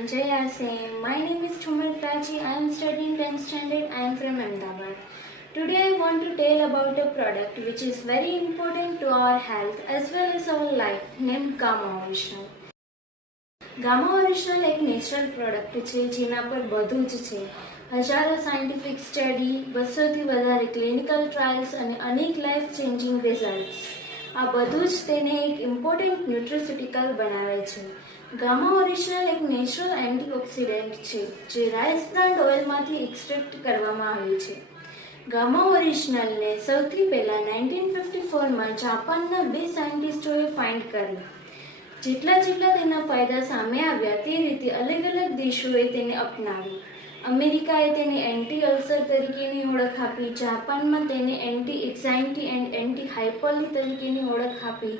everyone, Jai Asim. My name is Chumar Prachi. I am studying 10th standard. I am from Ahmedabad. Today I want to tell about a product which is very important to our health as well as our life, named Gamma Original. Gamma original એક natural product છે જેના પર બધું જ છે. હજારો scientific study, 200થી વધારે clinical trials અને અનેક લાઈફ ચેન્જિંગ રિઝલ્ટ્સ, આ બધું જ તેને એક ઇમ્પોર્ટન્ટ ન્યુટ્રિસ્યુટિકલ બનાવે છે. ગામા ઓરિજિનલ એક નેચરલ એન્ટીઓક્સિડન્ટ છે જે રાઈસ પ્લાન્ટ ઓઇલમાંથી એક્સટ્રેક્ટ કરવામાં આવે છે. ગામા ઓરિજિનલને સૌથી પહેલા 1954માં જાપાનના 2 સાયન્ટિસ્ટોએ ફાઇન્ડ કર્યું. જેટલા તેના ફાયદા સામે આવ્યા તે રીતે અલગ અલગ દેશોએ તેને અપનાવી. અમેરિકાએ તેને એન્ટી અલ્સર તરીકેની ઓળખ આપી, જાપાનમાં તેને એન્ટી એક્ઝાઇટી એન્ડ એન્ટી હાઇપરલી તરીકેની ઓળખ આપી.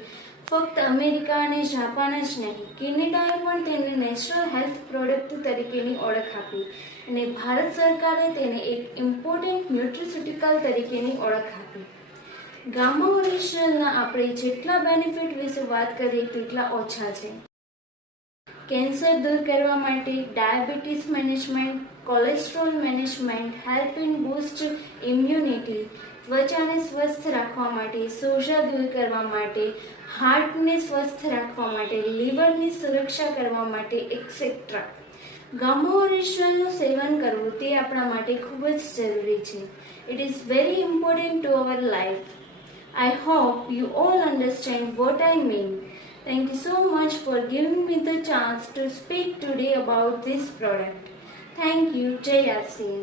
ફક્ત અમેરિકા અને જાપાન જ નહીં, કેનેડાએ પણ તેને નેચરલ હેલ્થ પ્રોડક્ટ તરીકેની ઓળખ આપી અને ભારત સરકારે તેને એક ઇમ્પોર્ટન્ટ ન્યુટ્રિસ્યુટિકલ તરીકેની ઓળખ આપી. ગામા ઓરિજિનલના આપણે જેટલા બેનિફિટ વિશે વાત કરીએ તેટલા ઓછા છે. કેન્સર દૂર કરવા માટે, diabetes management, cholesterol management, help in boost immunity, ત્વચાને સ્વસ્થ રાખવા માટે, સોજા દૂર કરવા માટે, હાર્ટને સ્વસ્થ રાખવા માટે, લીવરની સુરક્ષા કરવા માટે એક્સેટ્રા. ગામા ઓરિજિનલનું સેવન કરવું તે આપણા માટે ખૂબ જ જરૂરી છે. It is very important to our life. I hope you all understand what I mean. Thank you so much for giving me the chance to speak today about this product. Thank you, Jai Asim.